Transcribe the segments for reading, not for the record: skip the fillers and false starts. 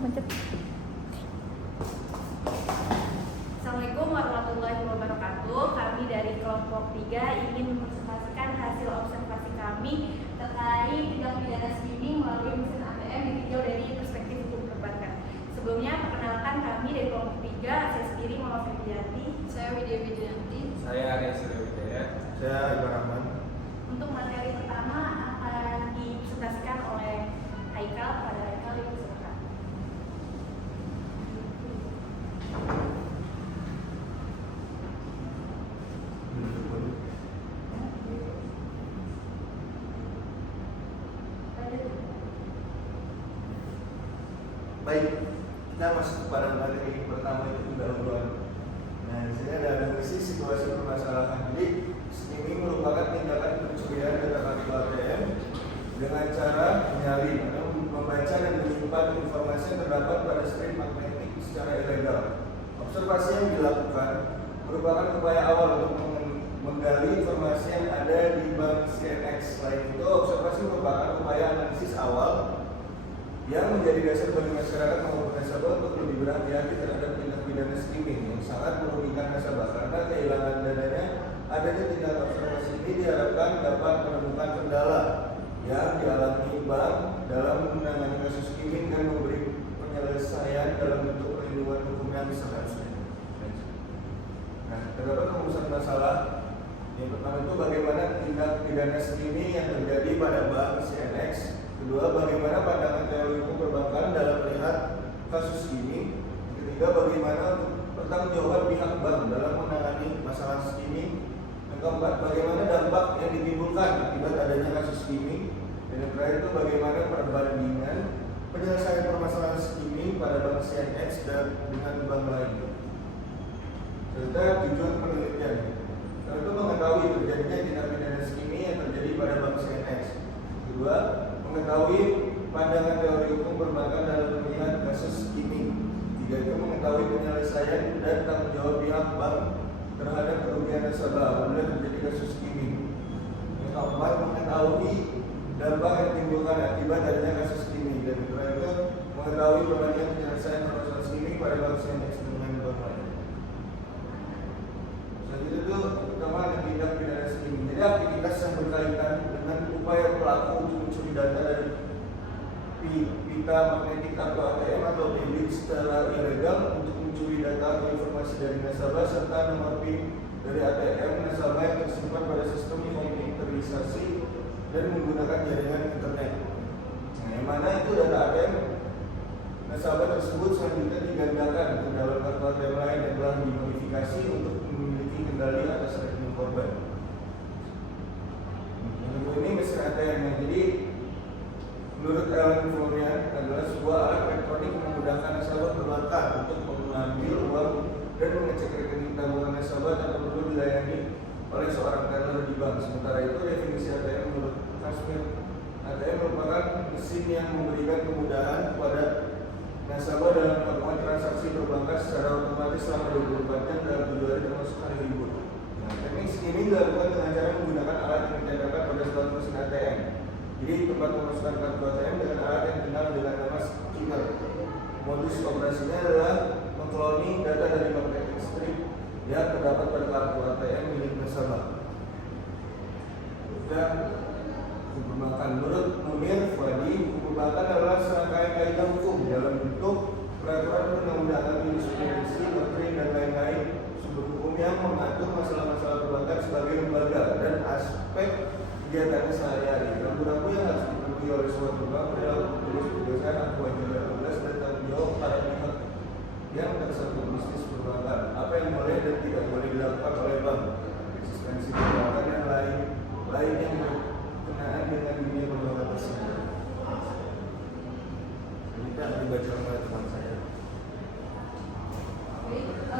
kepencet. Assalamualaikum warahmatullahi wabarakatuh. Kami dari kelompok 3 ingin mempresentasikan hasil observasi kami terkait tindak pidana skimming melalui mesin ATM ditinjau dari perspektif hukum perbankan. Sebelumnya, perkenalkan kami dari kelompok 3, saya sendiri Mama Febrianti. Saya Widya Wijayanti. Saya Arya Suryawijaya. Saya Iwan Rahman. Untuk materi pertama akan dipresentasikan oleh Haikal. Pada Haikal dipersilakan. Baik, kita masuk kepada materi pertama itu pendahuluan. Nah, di sini ada analisis situasi permasalahan. Jadi, skimming merupakan tindakan pencurian data kartu ATM dengan cara menyalin atau membaca dan menyimpan informasi yang terdapat pada strip magnetik secara ilegal. Observasi yang dilakukan merupakan upaya awal untuk menggali informasi yang ada di bank CNX. Selain itu, observasi merupakan upaya analisis awal yang menjadi dasar bagi masyarakat maupun nasabah untuk lebih berhati-hati terhadap tindak pidana skimming yang sangat merugikan nasabah karena kehilangan dananya. Adanya tindakan observasi ini diharapkan dapat menemukan kendala yang dialami bank dalam menangani kasus skimming dan memberi penyelesaian dalam bentuk perlindungan hukum yang seharusnya. Nah, terdapat rumusan masalah. Yang pertama itu bagaimana tindak pidana skimming yang terjadi pada bank CNX. Kedua, bagaimana pandangan teori hukum perbankan dalam melihat kasus ini. Ketiga, bagaimana pertanggungjawaban pihak bank dalam menangani masalah skimming. Yang keempat, bagaimana dampak yang ditimbulkan akibat adanya kasus skimming. Dan yang terakhir itu bagaimana perbandingan penyelesaian permasalahan skimming pada bank CNX dan dengan bank lain. Serta tujuan penelitian. Itu mengetahui terjadinya tindak pidana skimming yang terjadi pada bank CNX. Kedua, mengetahui pandangan teori hukum perbankan dalam melihat kasus skimming. Tiga itu mengetahui penyelesaian dan tanggung jawab pihak bank terhadap kerugian nasabah apabila terjadi kasus skimming. Yang keempat, mengetahui dampak yang ditimbulkan akibat adanya kasus skimming. Dan yang terakhir itu mengetahui perbandingan penyelesaian permasalahan skimming pada bank CNX dengan bank lain. Selanjutnya itu pertama ada tindak pidana skimming. Jadi aktivitas yang berkaitan dengan upaya pelaku untuk mencuri data dari pita magnetik kartu ATM atau debit secara ilegal untuk mencuri data atau informasi dari nasabah serta nomor PIN dari ATM nasabah yang tersimpan pada sistem komputerisasi dan menggunakan jaringan internet. Nah, yang mana itu data ATM nasabah tersebut selanjutnya digandakan ke dalam kartu ATM lain yang telah dimodifikasi untuk memiliki kendali atas rekening korban. Ini mesin ATM. Jadi menurut Alan Florian adalah sebuah alat elektronik yang memudahkan nasabah perbankan untuk mengambil uang dan mengecek rekening tabungan nasabah tanpa perlu dilayani oleh seorang teller di bank. Sementara itu definisi ATM menurut Kasmir, ATM merupakan mesin yang memberikan kemudahan kepada nasabah dalam melakukan transaksi perbankan secara otomatis selama 24 jam dalam 7 hari termasuk hari libur. Teknik skimming dilakukan dengan cara menggunakan alat yang ditempelkan pada suatu mesin ATM. Jadi tempat memasukkan kartu ATM dengan alat yang dikenal dengan nama skimmer. Modus operasinya adalah mengcloning data dari magnetic strip yang terdapat pada kartu ATM milik nasabah. Dan hukum perbankan menurut Munir Fuadi, hukum perbankan adalah serangkaian kaidah hukum dalam bentuk peraturan perundang-undangan, jurisprudensi, doktrin dan lain-lain hukum yang mengatur masalah-masalah perbankan sebagai lembaga dan aspek kegiatannya sehari-hari. Rambu-rambu yang harus dipenuhi oleh suatu bank adalah tugas-tugasnya, kewajiban tugas dan tanggung jawab para pihak yang tersangkut bisnis perbankan. Apa yang boleh dan tidak boleh dilakukan oleh bank, eksistensi perbankan yang lain yang berkenaan dengan dunia perbankan tersebut. Ini akan dibaca oleh teman saya.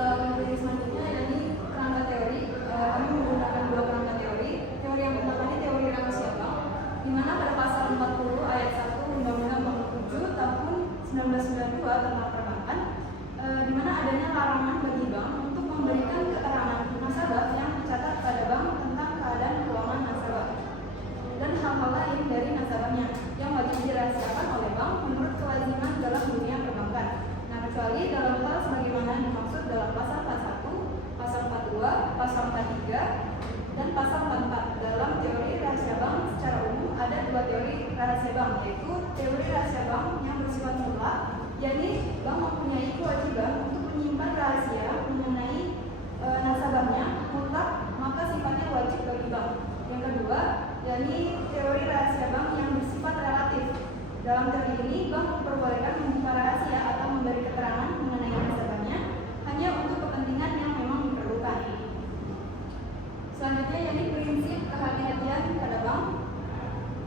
Materi selanjutnya ini kerangka teori. Kami menggunakan 2 kerangka teori. Teori yang pertama ini teori rahasia bank, di mana pada pasal 40 ayat 1 Undang-Undang Nomor 7 Tahun 1992 tentang perbankan, di mana adanya larangan bagi bank untuk memberikan keterangan nasabah yang tercatat pada bank tentang keadaan keuangan nasabah dan hal-hal lain dari nasabahnya yang wajib dirahasiakan oleh bank menurut kelaziman dalam dunia perbankan. kali ini bank memperbolehkan membuka rahasia atau memberi keterangan mengenai nasabahnya hanya untuk kepentingan yang memang diperlukan. Selanjutnya yakni prinsip kehati-hatian pada bank.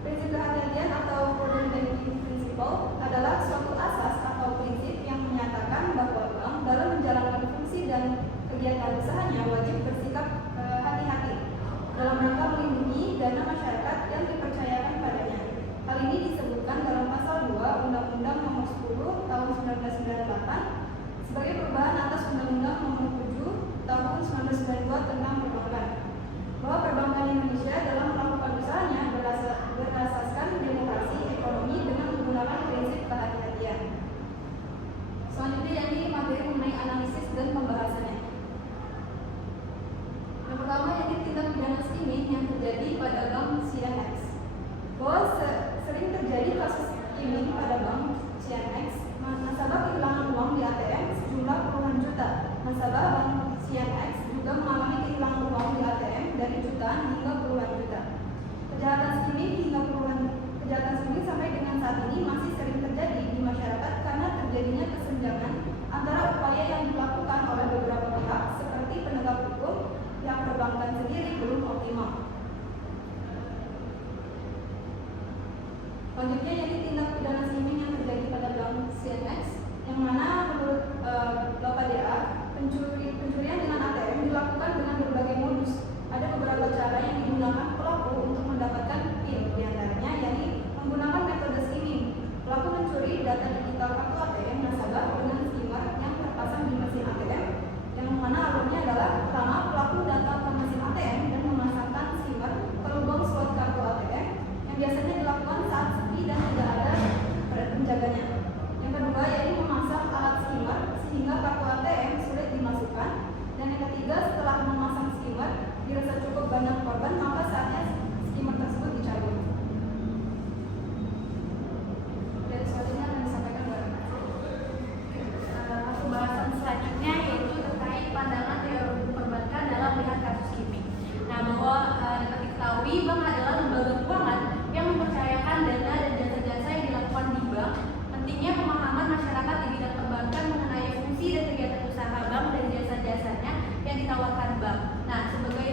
Prinsip kehati-hatian atau prudent banking principle adalah suatu asas atau prinsip yang menyatakan bahwa bank dalam menjalankan fungsi dan kegiatan usahanya wajib bersikap hati-hati dalam rangka melindungi dana masyarakat yang dipercayakan padanya. Hal ini disebutkan dalam pasal 2 Undang-Undang Nomor 10 Tahun 1998 sebagai perubahan atas Undang-Undang Nomor 7 Tahun 1992 tentang perbankan, bahwa perbankan Indonesia dalam melakukan usahanya berasaskan demokrasi ekonomi dengan menggunakan prinsip kehati-hatian. Selanjutnya yakni materi mengenai analisis dan pembahasannya. Yang pertama yakni tindak pidana skimming yang terjadi pada bank CNX. Bahwa sering terjadi kasus skimming pada bank CNX, nasabah kehilangan uang di ATM sejumlah puluhan juta. Nasabah bank CNX juga mengalami kehilangan uang di ATM dari jutaan hingga puluhan juta. Kejahatan skimming sampai dengan saat ini masih sering terjadi di masyarakat karena terjadinya kesenjangan antara upaya yang dilakukan oleh beberapa pihak seperti penegak hukum yang perbankan sendiri belum optimal. Selanjutnya yakni tindak pidana skimming yang terjadi pada bank CNX, yang mana menurut Bapak DA, pencurian dengan ATM dilakukan dengan berbagai modus. Ada beberapa cara yang digunakan pelaku untuk mendapatkan PIN, diantaranya yakni menggunakan metode skimming. Pelaku mencuri data digital kartu ATM nasabah dengan skimmer yang terpasang di mesin ATM, yang mana alurnya adalah pertama, pelaku datang ke mesin ATM dan memasangkan skimmer ke lubang slot kartu ATM yang biasanya dilakukan saat sepi dan tidak ada penjaganya. Yang kedua yaitu memasang alat skimmer sehingga kartu ATM sulit dimasukkan. Dan yang ketiga, setelah memasang skimmer dirasa cukup banyak korban, maka saatnya skimmer tersebut dicabut. Dari selanjutnya akan disampaikan oleh Pembahasan selanjutnya yaitu terkait pandangan teori hukum perbankan dalam melihat kasus skimming. Nah, bahwa dapat diketahui bank adalah lembaga keuangan yang mempercayakan dana dan jasa-jasa yang dilakukan di bank. Pentingnya pemahaman masyarakat di bidang perbankan mengenai fungsi dan kegiatan usaha bank dan jasa-jasanya yang ditawarkan bank. Nah, sebagai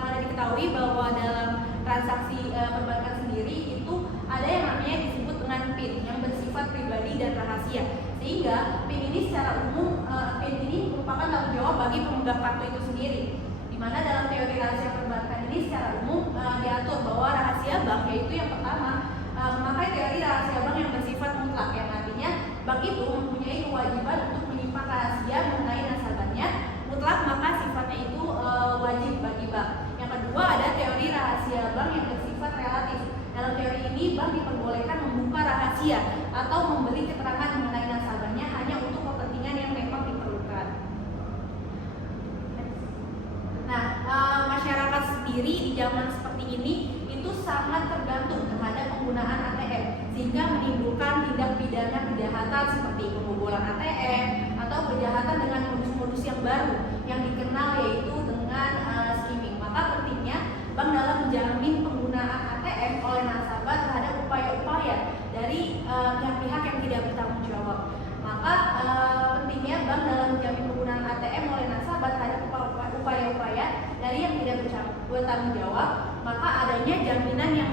mana diketahui bahwa dalam transaksi perbankan sendiri itu ada yang namanya disebut dengan PIN yang bersifat pribadi dan rahasia. Sehingga PIN ini secara umum PIN ini merupakan tanggung jawab bagi pemegang kartu itu sendiri. Di mana dalam teori rahasia perbankan ini secara umum diatur bahwa rahasia bank yaitu yang pertama memakai teori rahasia bank yang bersifat mutlak, yang artinya bank itu mempunyai kewajiban untuk menyimpan rahasia mengenai nasabahnya mutlak, maka sifatnya itu wajib bagi bank. Yang kedua ada teori rahasia bank yang bersifat relatif. Dalam teori ini bank diperbolehkan membuka rahasia atau memberi keterangan mengenai nasabahnya hanya untuk kepentingan yang memang diperlukan. Nah, masyarakat sendiri di zaman seperti ini itu sangat tergantung terhadap penggunaan ATM, sehingga menimbulkan tindak pidana kejahatan seperti pembobolan ATM atau kejahatan dengan modus-modus yang baru yang dikenal yaitu dengan skimming. Maka pentingnya bank dalam menjamin penggunaan ATM oleh nasabah terhadap upaya-upaya dari pihak-pihak yang tidak bertanggung jawab. Maka pentingnya bank dalam menjamin penggunaan ATM oleh nasabah terhadap upaya-upaya dari yang tidak bertanggung jawab, maka adanya jaminan yang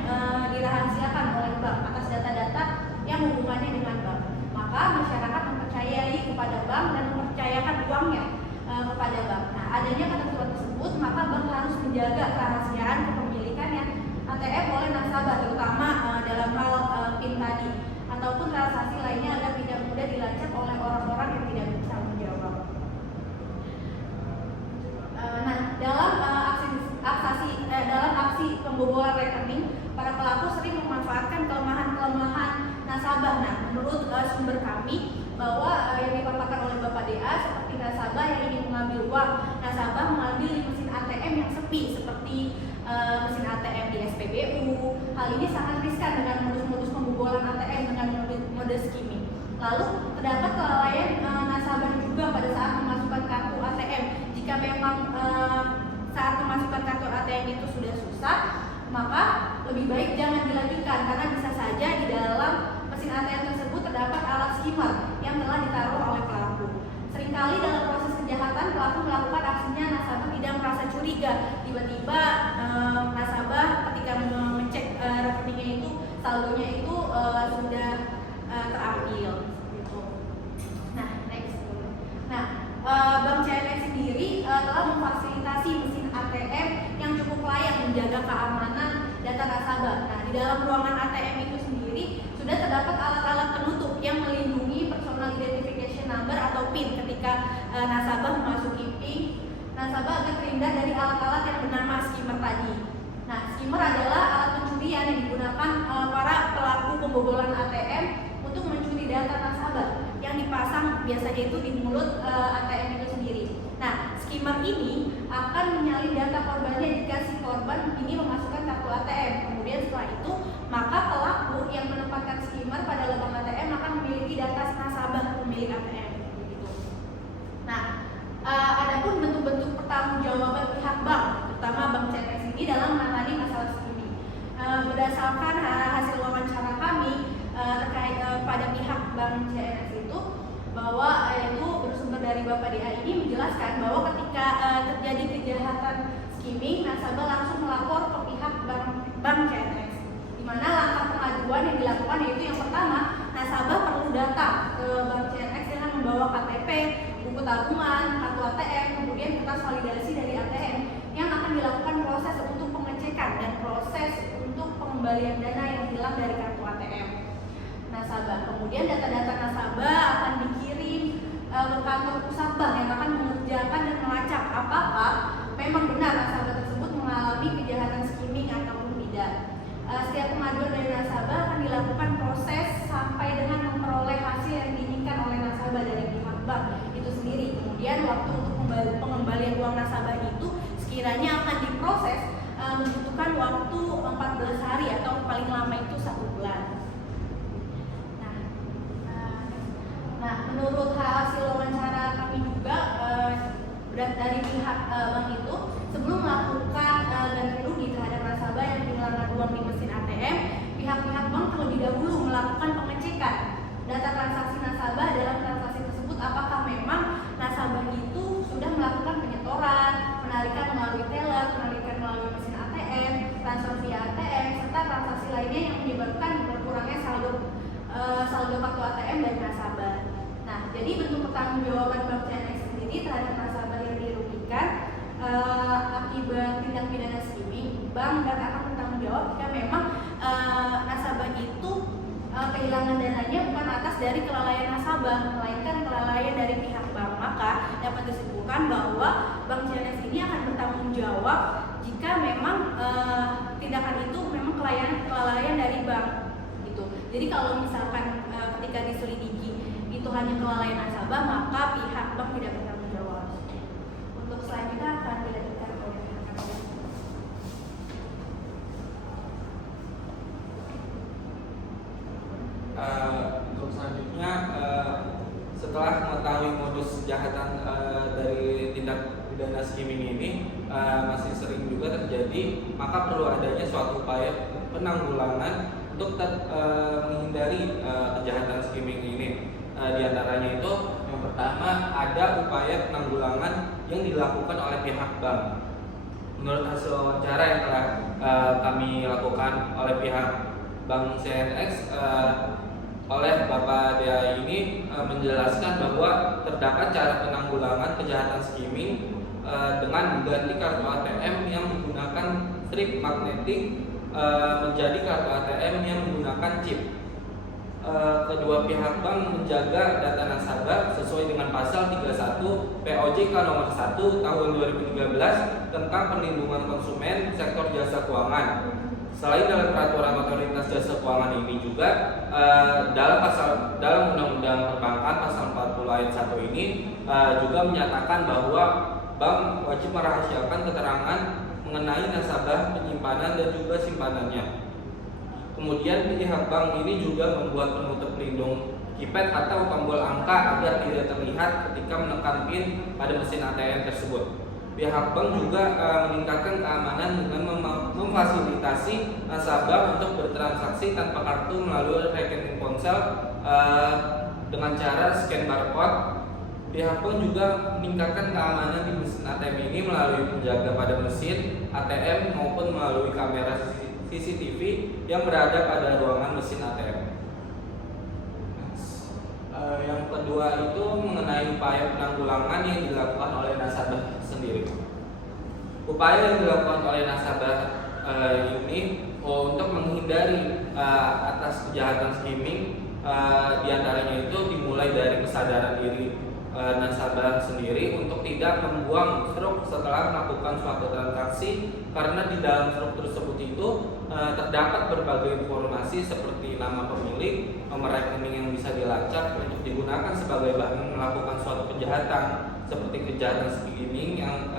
dirahasiakan oleh bank atas data-data yang hubungannya dengan bank. Maka masyarakat mempercayai kepada bank dan mempercayakan uangnya kepada bank. Nah, adanya ketentuan tersebut, maka bank harus menjaga kerahasiaan kepemilikannya ATM oleh nasabah, terutama dalam hal PIN tadi ataupun transaksi lainnya agar tidak mudah dilacak oleh orang-orang yang tidak bertanggung jawab. Nah, dalam aksi pembobolan rekening, para pelaku sering memanfaatkan kelemahan-kelemahan nasabah. Nah, menurut sumber kami bahwa yang dipaparkan oleh Bapak DA seperti nasabah yang ingin mengambil uang, nasabah mengambil di mesin ATM yang sepi seperti mesin ATM di SPBU. Hal ini sangat riskan dengan modus-modus pembobolan ATM dengan mode skimming. Lalu terdapat kelalaian nasabah juga pada saat memasukkan kartu ATM. Jika memang saat memasukkan kartu ATM itu sudah susah, maka lebih baik jangan dilanjutkan karena bisa saja di dalam mesin mesin ATM tersebut terdapat alat skimmer yang telah ditaruh oleh pelaku. Seringkali dalam proses kejahatan pelaku melakukan aksinya nasabah tidak merasa curiga. Tiba-tiba nasabah ketika mengecek rekeningnya itu saldonya itu sudah terambil. Gitu. Nah, next. Nah, Bank CNX sendiri telah memfasilitasi mesin ATM yang cukup layak menjaga keamanan data nasabah. Nah, di dalam ruangan ATM itu sendiri sudah terdapat alat-alat penutup yang melindungi personal identification number atau PIN ketika nasabah memasuki PIN. Nasabah agar terhindar dari alat-alat yang bernama skimmer tadi. Nah, skimmer adalah alat pencurian yang digunakan para pelaku pembobolan ATM untuk mencuri data nasabah yang dipasang biasanya itu di mulut ATM itu sendiri. Nah, skimmer ini akan menyalin data korbannya jika si korban ini memasukkan kartu ATM. Kemudian setelah itu, maka pelaku yang menempatkan skimmer pada lubang ATM akan memiliki data nasabah pemilik ATM. Begitu. Nah, adapun bentuk-bentuk pertanggungjawaban pihak bank, terutama Bank CNX ini dalam menangani masalah skimming. Berdasarkan hasil wawancara kami terkait pada pihak Bank CNX itu, bahwa itu bersumber dari Bapak DA ini menjelaskan bahwa ketika terjadi kejahatan skimming, nasabah langsung melapor ke pihak Bank CNX. Di mana langkah pengaduan yang dilakukan yaitu yang pertama, nasabah perlu datang ke Bank CNX dengan membawa KTP, buku tabungan, kartu ATM, kemudian kertas validasi dari ATM yang akan dilakukan proses untuk pengecekan dan proses untuk pengembalian dana yang hilang dari kartu ATM nasabah. Kemudian data-data nasabah akan dikirim ke kantor pusat bank yang akan mengerjakan dan melacak apakah memang benar nasabah tersebut mengalami kejahatan skimming ataupun tidak. Setiap pengaduan dari nasabah akan dilakukan proses sampai dengan memperoleh hasil yang diinginkan oleh nasabah dari pihak bank itu sendiri. Kemudian waktu untuk pengembalian uang nasabah itu sekiranya akan diproses membutuhkan waktu 14 hari atau paling lama itu 1 bulan. Nah, menurut hasil wawancara kami juga dari pihak bank itu, sebelum melakukan ganti rugi terhadap nasabah yang kehilangan uang di mesin ATM, pihak-pihak bank terlebih dahulu melakukan pengecekan data transaksi nasabah. Dalam transaksi tersebut apakah memang nasabah itu sudah melakukan penyetoran, penarikan melalui teller, penarikan melalui mesin ATM, transfer via ATM, serta transaksi lainnya yang menyebabkan berkurangnya saldo kartu ATM dari nasabah. Nah, jadi bentuk pertanggungjawaban Bank CNX sendiri terhadap nasabah yang dirugikan akibat tindak pidana skimming, bank akan bertanggung jawab jika memang nasabah itu kehilangan dananya bukan atas dari kelalaian nasabah, melainkan kelalaian dari pihak bank. Maka dapat disimpulkan bahwa Bank CNX ini akan bertanggung jawab jika memang tindakan itu memang kelalaian dari bank. Jadi kalau misalkan ketika diselidiki itu hanya kelalaian nasabah, maka pihak bank tidak bertanggung jawab. Untuk selanjutnya akan dilanjutkan oleh pihak kami. Untuk selanjutnya, setelah mengetahui modus kejahatan dari tindak pidana skimming ini masih sering juga terjadi, maka perlu adanya suatu upaya penanggulangan untuk menghindari kejahatan skimming ini. Di antaranya itu yang pertama ada upaya penanggulangan yang dilakukan oleh pihak bank. Menurut hasil wawancara yang telah kami lakukan oleh pihak Bank CNX oleh Bapak DA ini menjelaskan bahwa terdapat cara penanggulangan kejahatan skimming dengan mengganti kartu ATM yang menggunakan strip magnetik menjadi kartu ATM yang menggunakan chip. Kedua pihak bank menjaga data nasabah sesuai dengan pasal 31 POJK nomor 1 tahun 2013 tentang perlindungan konsumen sektor jasa keuangan. Selain dalam peraturan otoritas jasa keuangan ini juga dalam Undang-Undang Perbankan pasal 40 ayat 1 ini juga menyatakan bahwa bank wajib merahasiakan keterangan mengenai nasabah, penyimpanan dan juga simpanannya. Kemudian pihak bank ini juga membuat penutup pelindung keypad atau tombol angka agar tidak terlihat ketika menekan PIN pada mesin ATM tersebut. pihak bank juga meningkatkan keamanan dengan memfasilitasi nasabah untuk bertransaksi tanpa kartu melalui rekening ponsel dengan cara scan barcode. Pihak bank juga meningkatkan keamanan di mesin ATM ini melalui penjaga pada mesin ATM maupun melalui kamera CCTV yang berada pada ruangan mesin ATM. Yang kedua itu mengenai upaya penanggulangan yang dilakukan oleh nasabah sendiri. Upaya yang dilakukan oleh nasabah ini untuk menghindari atas kejahatan skimming, diantaranya itu dimulai dari kesadaran diri nasabah sendiri untuk tidak membuang struk setelah melakukan suatu transaksi, karena di dalam struk tersebut itu terdapat berbagai informasi seperti nama pemilik, nomor rekening yang bisa dilacak untuk digunakan sebagai bahan melakukan suatu kejahatan seperti kejahatan skimming yang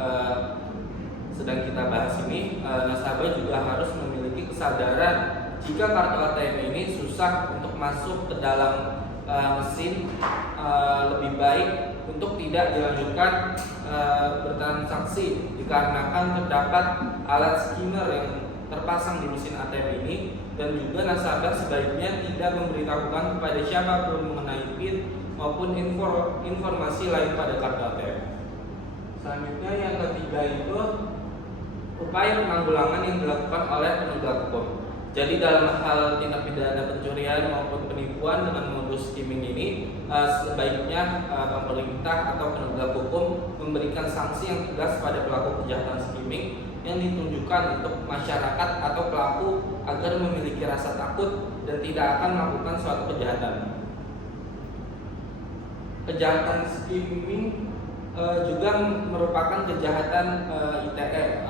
sedang kita bahas ini. Nasabah juga harus memiliki kesadaran jika kartu ATM ini susah untuk masuk ke dalam mesin, lebih baik untuk tidak dilanjutkan bertransaksi dikarenakan terdapat alat skimmer yang terpasang di mesin ATM ini, dan juga nasabah sebaiknya tidak memberitahukan kepada siapapun mengenai PIN maupun informasi lain pada kartu ATM. Selanjutnya yang ketiga itu upaya penanggulangan yang dilakukan oleh penegak hukum. Jadi dalam hal tindak pidana pencurian maupun penipuan dengan modus skimming ini, sebaiknya pemerintah atau penegak hukum memberikan sanksi yang tegas pada pelaku kejahatan skimming yang ditunjukkan untuk masyarakat atau pelaku agar memiliki rasa takut dan tidak akan melakukan suatu kejahatan. Kejahatan skimming juga merupakan kejahatan ITE,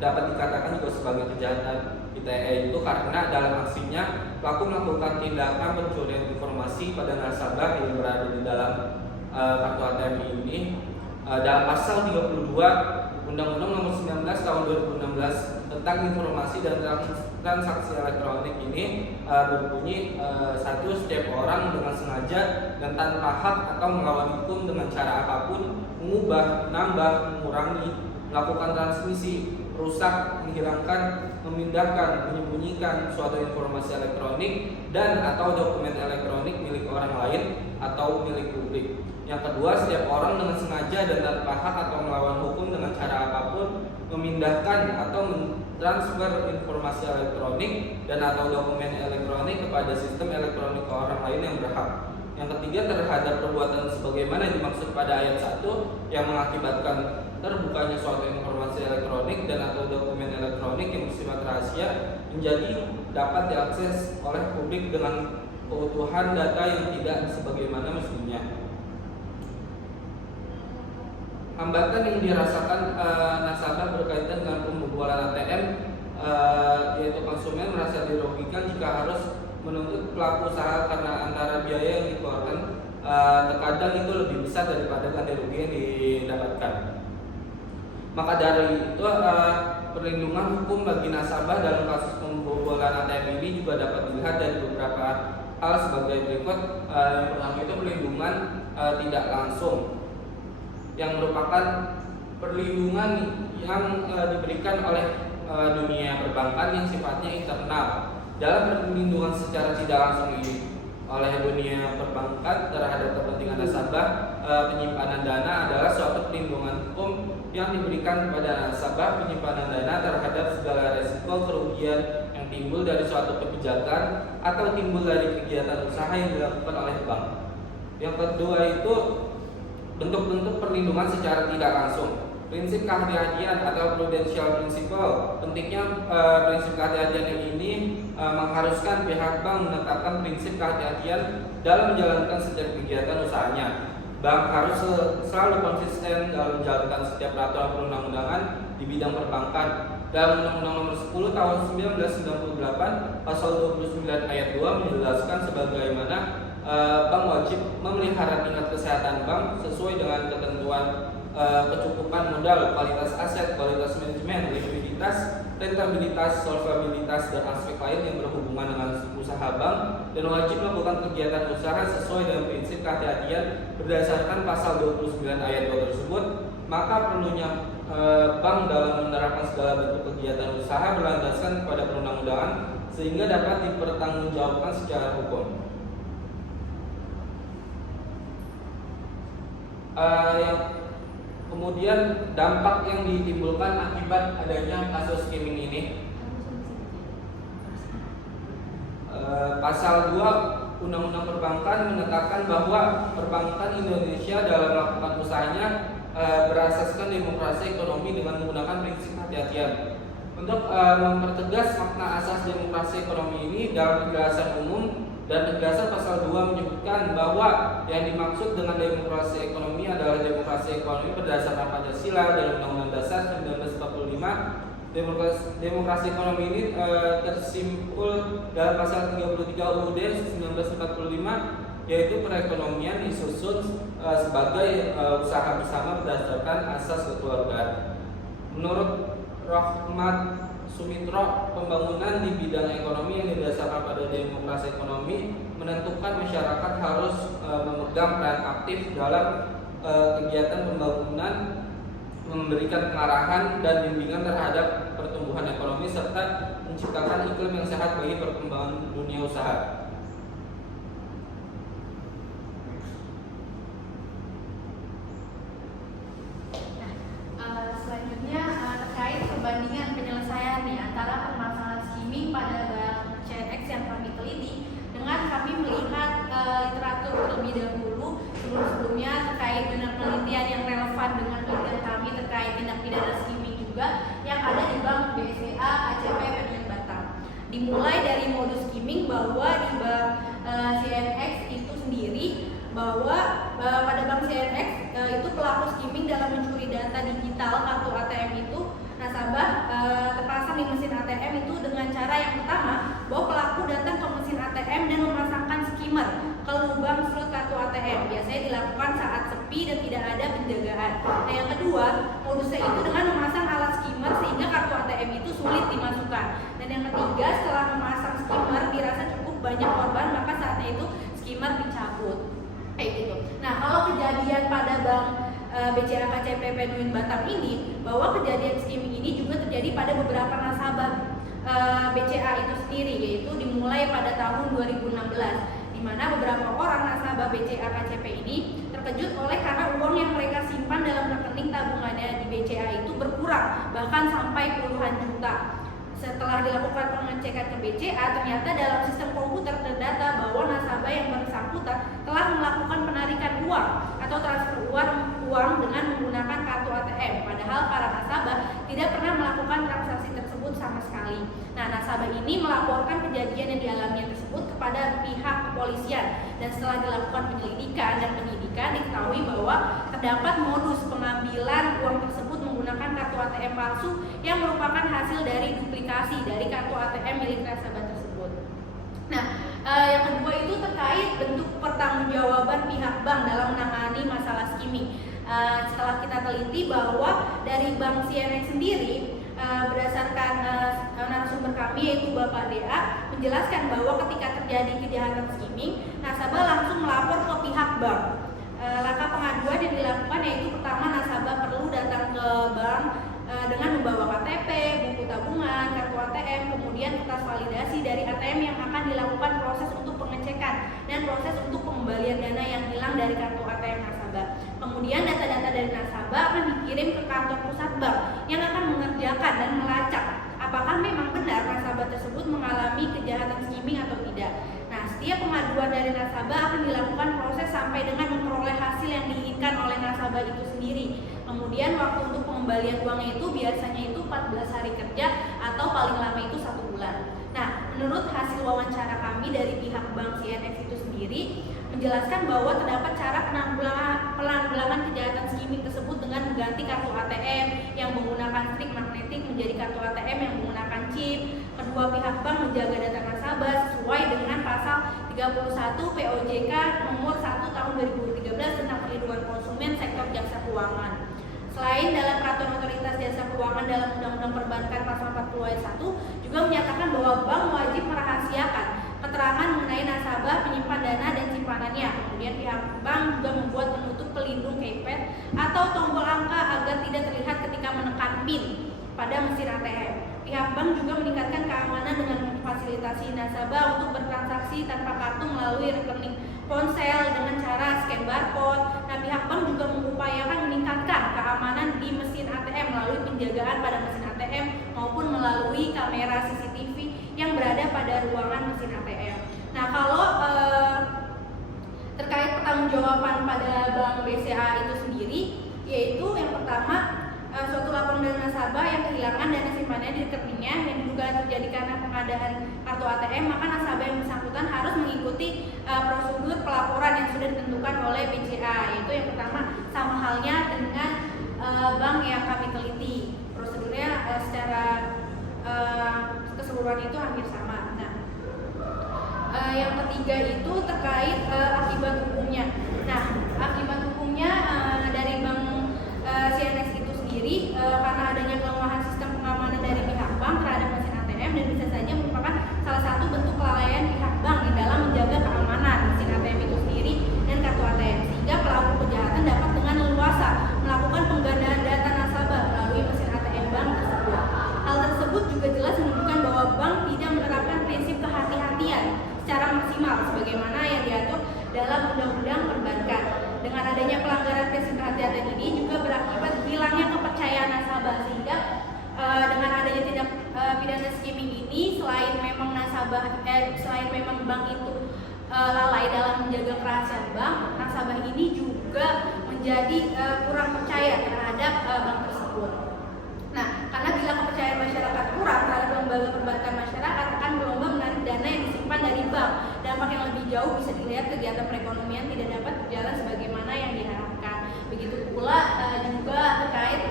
dapat dikatakan juga sebagai kejahatan ITE itu karena dalam aksinya pelaku melakukan tindakan pencurian informasi pada nasabah yang berada di dalam kartu ATM ini. Dalam pasal 32 Undang-Undang Nomor 19 Tahun 2016 tentang informasi dan transaksi elektronik ini berbunyi, satu, setiap orang dengan sengaja dan tanpa hak atau melawan hukum dengan cara apapun mengubah, menambah, mengurangi, melakukan transmisi, rusak, menghilangkan, memindahkan, menyembunyikan suatu informasi elektronik dan atau dokumen elektronik milik orang lain atau milik publik. Yang kedua, setiap orang dengan sengaja dan tanpa hak atau melawan hukum dengan cara apapun memindahkan atau mentransfer informasi elektronik dan atau dokumen elektronik kepada sistem elektronik ke orang lain yang berhak. Yang ketiga, terhadap perbuatan sebagaimana dimaksud pada ayat 1 yang mengakibatkan terbukanya suatu informasi elektronik dan atau dokumen elektronik yang bersifat rahasia menjadi dapat diakses oleh publik dengan keutuhan data yang tidak sebagaimana mestinya. Hambatan yang dirasakan nasabah berkaitan dengan pembobolan ATM, yaitu konsumen merasa dirugikan jika harus menuntut pelaku usaha karena antara biaya yang dikeluarkan terkadang itu lebih besar daripada ganti rugi yang didapatkan. Maka dari itu perlindungan hukum bagi nasabah dalam kasus pembobolan ATM ini juga dapat dilihat dari beberapa hal sebagai berikut. Yang pertama itu perlindungan tidak langsung, yang merupakan perlindungan yang diberikan oleh dunia perbankan yang sifatnya internal. Dalam perlindungan secara tidak langsung ini oleh dunia perbankan terhadap kepentingan nasabah, penyimpanan dana adalah suatu perlindungan hukum yang diberikan kepada nasabah penyimpanan dana terhadap segala resiko kerugian yang timbul dari suatu kebijakan atau timbul dari kegiatan usaha yang dilakukan oleh bank. Yang kedua itu bentuk-bentuk perlindungan secara tidak langsung. Prinsip kehati-hatian atau prudential principle. Pentingnya prinsip kehati-hatian ini mengharuskan pihak bank menetapkan prinsip kehati-hatian dalam menjalankan setiap kegiatan usahanya. Bank harus selalu konsisten dalam menjalankan setiap peraturan perundang-undangan di bidang perbankan. Dalam Undang-Undang Nomor 10 Tahun 1998 Pasal 29 Ayat 2 menjelaskan sebagaimana bank wajib memelihara tingkat kesehatan bank sesuai dengan ketentuan kecukupan modal, kualitas aset, kualitas manajemen, likuiditas, rentabilitas, solvabilitas, dan aspek lain yang berhubungan dengan usaha bank, dan wajib melakukan kegiatan usaha sesuai dengan prinsip kehati-hatian berdasarkan pasal 29 ayat 2 tersebut. maka perlunya bank dalam menerapkan segala bentuk kegiatan usaha berlandaskan kepada perundang-undangan sehingga dapat dipertanggungjawabkan secara hukum. Kemudian dampak yang ditimbulkan akibat adanya kasus skimming ini, pasal 2 Undang-Undang Perbankan menetapkan bahwa perbankan Indonesia dalam melakukan usahanya berasaskan demokrasi ekonomi dengan menggunakan prinsip hati-hatian. Untuk mempertegas makna asas demokrasi ekonomi ini, dalam penjelasan umum dan penjelasan pasal 2 menyebutkan bahwa yang dimaksud dengan demokrasi ekonomi adalah demokrasi ekonomi berdasarkan Pancasila dan Undang-Undang Dasar 1945. Demokrasi ekonomi ini tersimpul dalam pasal 33 UUD 1945, yaitu perekonomian disusun sebagai usaha bersama berdasarkan asas kekeluargaan. Menurut Rahmat Sumitro, pembangunan di bidang ekonomi yang didasarkan pada demokrasi ekonomi menentukan masyarakat harus memegang peran aktif dalam kegiatan pembangunan, memberikan pengarahan dan bimbingan terhadap pertumbuhan ekonomi serta menciptakan iklim yang sehat bagi perkembangan dunia usaha. Selanjutnya terkait perbandingan penyelesaian nih antara permasalahan skimming pada bank CNX yang kami teliti dengan kami melihat literatur terlebih dahulu sebelumnya terkait dengan penelitian yang relevan dengan penelitian kami terkait tindak pidana skimming juga yang ada di bank BSCA ACP Penulian Batam. Dimulai dari modus skimming bahwa di bank CNX itu sendiri bahwa pada bank CNX itu pelaku skimming dalam mencuri data digital kartu ATM itu nasabah terpasang di mesin ATM itu dengan cara yang pertama bahwa pelaku datang ke mesin ATM dan memasangkan skimmer ke lubang slot kartu ATM. Biasanya dilakukan saat sepi dan tidak ada penjagaan. Nah, yang kedua, modusnya itu dengan memasang alat skimmer sehingga kartu ATM itu sulit dimasukkan. Dan yang ketiga, setelah memasang skimmer dirasa cukup banyak korban, maka saatnya itu skimmer dicabut. Kayak gitu. Nah, kalau kejadian pada bank BCA KCP Penulian Batam ini, bahwa kejadian skimming ini juga terjadi pada beberapa nasabah BCA itu sendiri, yaitu dimulai pada tahun 2016, di mana beberapa orang nasabah BCA KCP ini terkejut oleh karena uang yang mereka simpan dalam rekening tabungannya di BCA itu berkurang, bahkan sampai puluhan juta. Setelah dilakukan pengecekan ke BCA, ternyata dalam sistem komputer terdata bahwa nasabah yang bersangkutan telah melakukan penarikan uang atau transfer uang dengan menggunakan kartu ATM, padahal para nasabah tidak pernah melakukan transaksi tersebut sama sekali. Nah, nasabah ini melaporkan kejadian yang dialaminya tersebut kepada pihak kepolisian, dan setelah dilakukan penyelidikan dan penyidikan diketahui bahwa terdapat modus pengambilan uang tersebut menggunakan kartu ATM palsu yang merupakan hasil dari duplikasi dari kartu ATM milik nasabah tersebut. Nah, yang kedua itu terkait bentuk pertanggungjawaban pihak bank dalam menangani masalah skimming. Setelah kita teliti bahwa dari bank CNX sendiri, berdasarkan narasumber kami yaitu Bapak DA menjelaskan bahwa ketika terjadi kejahatan skimming, nasabah langsung melapor ke pihak bank. Langkah pengaduan yang dilakukan yaitu pertama, nasabah perlu datang ke bank dengan membawa KTP, buku tabungan, kartu ATM, kemudian kertas validasi dari ATM yang akan dilakukan proses untuk pengecekan dan proses untuk pengembalian dana yang hilang dari kartu ATM nasabah. Kemudian data-data dari nasabah akan dikirim ke kantor pusat bank yang akan mengerjakan dan melacak apakah memang benar nasabah tersebut mengalami kejahatan skimming atau tidak. Nah, setiap pengaduan dari nasabah akan dilakukan proses sampai dengan memperoleh hasil yang diinginkan oleh nasabah itu sendiri. Kemudian waktu untuk pengembalian uangnya itu biasanya itu 14 hari kerja atau paling lama itu 1 bulan. Nah, menurut hasil wawancara kami dari pihak bank CNX itu sendiri menjelaskan bahwa terdapat cara penanggulangan kejahatan skimming tersebut dengan mengganti kartu ATM yang menggunakan strik magnetik menjadi kartu ATM yang menggunakan chip. Kedua pihak bank menjaga data nasabah sesuai dengan pasal 31 POJK nomor 1 tahun 2013 tentang perlindungan konsumen sektor jasa keuangan. Selain dalam peraturan otoritas jasa keuangan dalam Undang-Undang Perbankan pasal 40 ayat 1 juga menyatakan bahwa bank wajib merahasiakan keterangan mengenai nasabah, penyimpan dana dan simpanannya. Kemudian pihak bank juga membuat penutup pelindung keypad atau tombol angka menekan PIN pada mesin ATM. Pihak bank juga meningkatkan keamanan dengan memfasilitasi nasabah untuk bertransaksi tanpa kartu melalui rekening ponsel dengan cara scan barcode. Nah, pihak bank juga mengupayakan meningkatkan keamanan di mesin ATM melalui penjagaan pada mesin ATM maupun melalui kamera CCTV yang berada pada ruangan mesin ATM. Nah, kalau terkait pertanggungjawaban pada Bank BCA itu sendiri, yaitu yang pertama, suatu laporan dari nasabah yang kehilangan dana simpannya di rekeningnya yang diduga terjadi karena pengadaan kartu ATM, maka nasabah yang bersangkutan harus mengikuti prosedur pelaporan yang sudah ditentukan oleh BCA. Yaitu yang pertama, sama halnya dengan bank yang kami teliti, prosedurnya secara keseluruhan itu hampir sama. Nah, yang ketiga itu terkait akibat hukumnya. Nah, akibat hukumnya dari Bank CNX itu sendiri, karena adanya kelemahan sistem pengamanan dari pihak bank terhadap mesin ATM dan bisa saja merupakan salah satu bentuk kelalaian pihak bank di dalam menjaga keamanan mesin ATM itu sendiri dan kartu ATM, sehingga pelaku kejahatan dapat dengan leluasa melakukan penggandaan data nasabah melalui mesin ATM bank tersebut. Hal tersebut juga jelas menunjukkan bahwa bank tidak menerapkan prinsip kehati-hatian secara maksimal sebagaimana yang diatur dalam Undang-Undang Perbankan. Dengan adanya pelanggaran prinsip kehati-hatian ini juga berakibat hilangnya kepercayaan nasabah, sehingga dengan adanya tindak pidana skimming ini, selain memang bank itu lalai dalam menjaga kerahasiaan bank, nasabah ini juga menjadi kurang percaya terhadap bank tersebut. Nah, karena bila kepercayaan masyarakat kurang terhadap lembaga perbankan masyarakat akan berlomba menarik dana yang disimpan dari bank. Dampak yang lebih jauh bisa dilihat kegiatan perekonomian tidak dapat berjalan sebagaimana yang diharapkan. Begitu pula juga terkait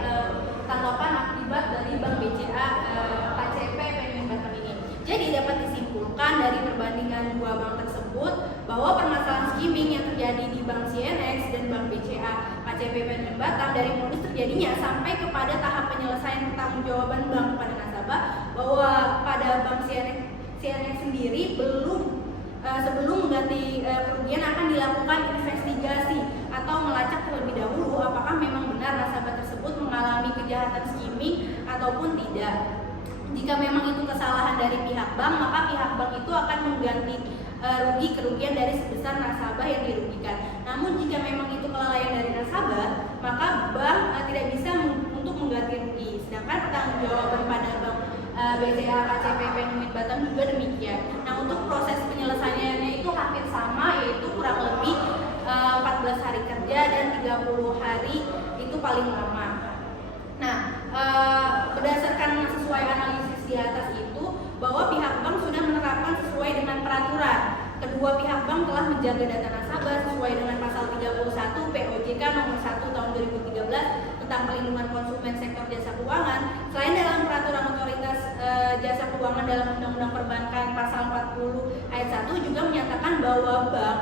tanggapan akibat dari Bank BCA KCP PNM Batam ini. Jadi dapat disimpulkan dari perbandingan dua bank tersebut bahwa permasalahan skimming yang terjadi di Bank CNX dan Bank BCA KCP PNM Batam dari modus terjadinya sampai kepada tahap penyelesaian pertanggungjawaban bank kepada nasabah, bahwa pada Bank CNX sendiri sebelum mengganti kerugian akan dilakukan investigasi atau melacak terlebih dahulu apakah memang benar nasabah tersebut mengalami kejahatan skimming ataupun tidak. Jika memang itu kesalahan dari pihak bank, maka pihak bank itu akan mengganti kerugian dari sebesar nasabah yang dirugikan. Namun jika memang itu kelalaian dari nasabah, maka bank tidak bisa untuk mengganti rugi. Sedangkan pertanggungjawaban pada Bank BCA KCP PNM Batam juga demikian. Nah, untuk proses penyelesaiannya itu hampir sama, yaitu kurang lebih 14 hari kerja dan 30 hari itu paling lama. Nah, berdasarkan sesuai analisis di atas itu, bahwa pihak bank sudah menerapkan sesuai dengan peraturan. Kedua pihak bank telah menjaga data nasabah sesuai dengan pasal 31 POJK nomor 1 tahun 2013 tentang perlindungan konsumen sektor jasa keuangan. Selain dalam peraturan otoritas jasa keuangan dalam Undang-Undang Perbankan pasal 40 ayat 1 juga menyatakan bahwa bank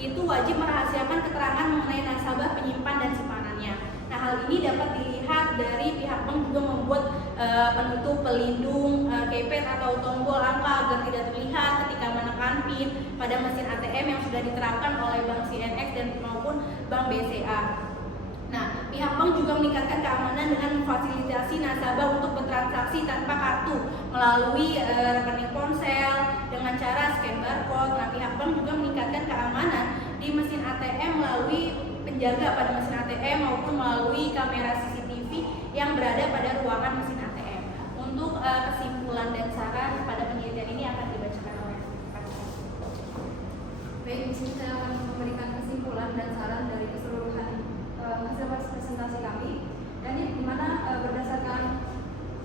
itu wajib merahasiakan keterangan mengenai nasabah, penyimpan dan simpanannya. Nah, hal ini dapat dilihat dari pihak bank juga membuat penutup pelindung keypad atau tombol angka agar tidak terlihat ketika menekan PIN pada mesin ATM yang sudah diterapkan oleh Bank CNX dan maupun Bank BCA. Nah, pihak bank juga meningkatkan keamanan dengan memfasilitasi nasabah untuk bertransaksi tanpa kartu melalui rekening ponsel dengan cara scan barcode. Nah, pihak bank juga meningkatkan keamanan di mesin ATM melalui penjaga pada mesin ATM maupun melalui kamera CCTV yang berada pada ruangan mesin ATM. Untuk kesimpulan dan saran pada penelitian ini akan dibacakan oleh Pak. Baik, di sini saya akan memberikan kesimpulan dan saran dari keseluruhan hasil presentasi kami. Dan ini di mana berdasarkan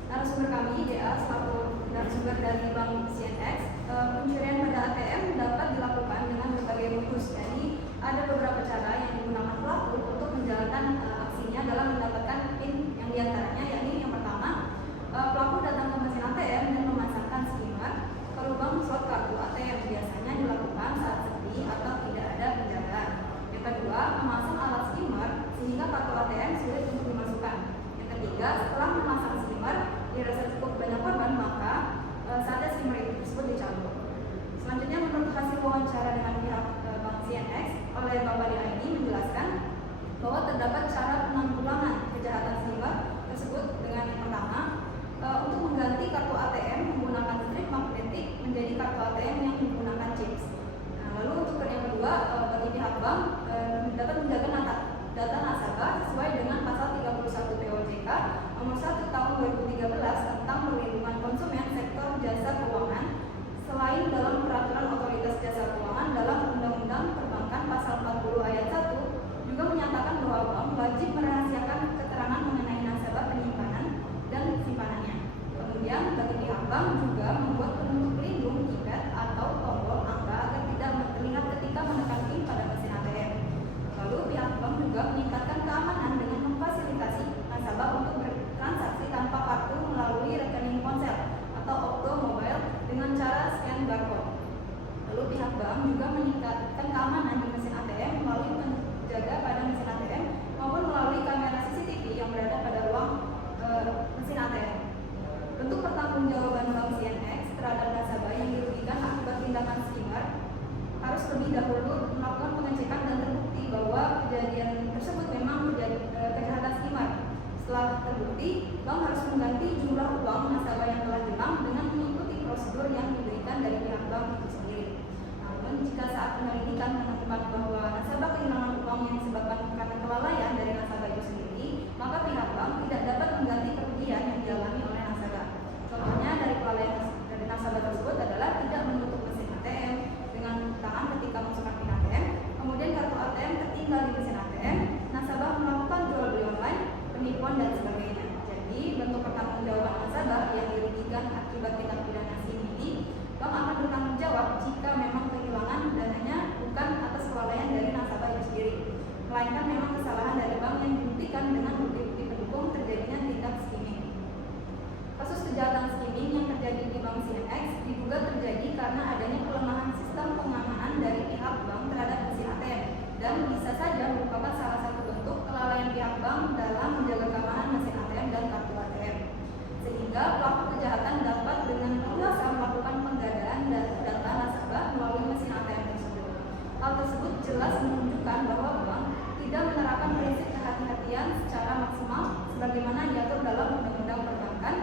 narasumber kami DA selaku narasumber dari Bank CNX, pencurian pada ATM dapat dilakukan dengan berbagai modus. Jadi ada beberapa cara yang digunakan pelaku untuk menjalankan aksinya dalam mendapatkan PIN, yang diantaranya yakni yang pertama, pelaku datang ke mesin ATM dan memasangkan skimmer ke lubang slot kartu ATM, biasanya dilakukan saat sepi atau tidak ada penjagaan. Yang kedua, memasang alat skimmer sehingga kartu ATM sulit untuk dimasukkan. Yang ketiga, setelah memasang skimmer dirasa cukup banyak korban, maka saatnya skimmer itu tersebut dicabut. Selanjutnya, menurut hasil wawancara dengan pihak Bank CNX oleh Bapak DA ini menjelaskan bahwa terdapat cara penanggulangan kejahatan skimmer tersebut tersebut dengan yang pertama, untuk mengganti kartu ATM menggunakan strip magnetik menjadi kartu ATM yang menggunakan chips. Nah, lalu untuk yang kedua, bagi pihak bank dapat menjaga data nasabah sesuai dengan pasal 31 POJK nomor 1 tahun 2013 tentang perlindungan konsumen sektor jasa keuangan, selain dalam peraturan otoritas jasa keuangan dalam Undang-Undang Perbankan pasal 40 ayat 1 juga menyatakan bahwa bank wajib merahasiakan keterangan mengenai nasabah penyimpanan dan simpanannya. Kemudian bagi pihak bank juga membuat penutup pelindung keypad atau tombol angka agar tidak terlihat ketika menekan PIN pada mesin ATM. Lalu pihak bank juga meningkatkan keamanan dengan memfasilitasi nasabah untuk bertransaksi tanpa kartu melalui rekening ponsel atau Opto Mobile dengan cara scan barcode. Lalu pihak bank juga meningkatkan keamanan di mesin ATM melalui penjaga pada mesin ATM maupun melalui kamera CCTV yang berada pada ruang mesin ATM. Bentuk pertanggungjawaban Bank CNX terhadap nasabah yang dirugikan akibat tindakan skimmer harus lebih dahulu melakukan pengecekan dan terbukti bahwa kejadian tersebut memang kejahatan skimmer. Setelah terbukti, bank harus mengganti jumlah uang nasabah yang telah hilang dengan mengikuti prosedur yang diberikan dari pihak bank itu sendiri. Namun, jika saat penyelidikan menemukan bahwa nasabah kehilangan uang yang disebabkan karena kelalaian dari nasabah itu sendiri, maka pihak bank tidak dapat mengganti kerugian yang dialami oleh nasabah. Contohnya dari kelalaian dari nasabah tersebut adalah tidak menutup mesin ATM dengan tangan ketika masukkan PIN ATM, kemudian kartu ATM tertinggal di mesin ATM, nasabah melakukan jual beli online, penipuan dan sebagainya. Jadi bentuk pertanggungjawaban nasabah yang dirugikan akibat tindak pidana skimming ini, bank akan bertanggung jawab jika memang kehilangan dananya bukan atas kelalaian dari nasabah itu sendiri, melainkan memang kesalahan dari bank yang dibuktikan dengan bukti-bukti pendukung terjadinya tindak skimming. Kasus kejahatan skimming yang terjadi di Bank CNX diduga terjadi karena adanya kelemahan sistem pengamanan dari pihak bank terhadap mesin ATM dan bisa saja merupakan salah satu bentuk kelalaian pihak bank dalam menjaga keamanan mesin ATM dan kartu ATM. Sehingga pelaku kejahatan dapat dengan leluasa melakukan penggandaan data nasabah melalui mesin ATM tersebut. Hal tersebut jelas menunjukkan bahwa bank tidak menerapkan prinsip kehati-hatian secara maksimal sebagaimana diatur dalam Undang-Undang Perbankan.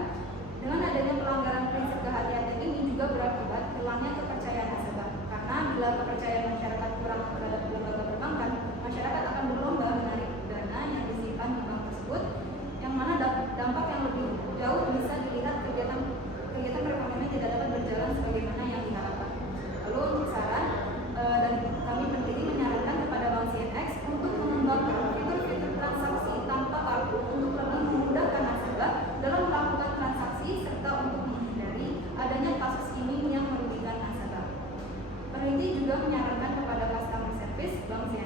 Dengan adanya pelanggaran prinsip kehati-hatian ini juga berakibat hilangnya kepercayaan nasabah. Karena bila kepercayaan masyarakat kurang terhadap lembaga perbankan, masyarakat akan berlomba menarik dana yang disimpan di bank tersebut, yang mana dampak yang lebih jauh bisa dilihat kegiatan perekonomian tidak dapat berjalan sebagaimana yang diharapkan. Lalu untuk saran dari kami peneliti menyarankan kepada Bank CNX untuk mengembangkan fitur-fitur transaksi tanpa kartu untuk lebih memudahkan nasabah dalam melakukan transaksi serta untuk menghindari adanya kasus skimming yang merugikan nasabah. Peneliti juga menyarankan kepada customer service Bank CNX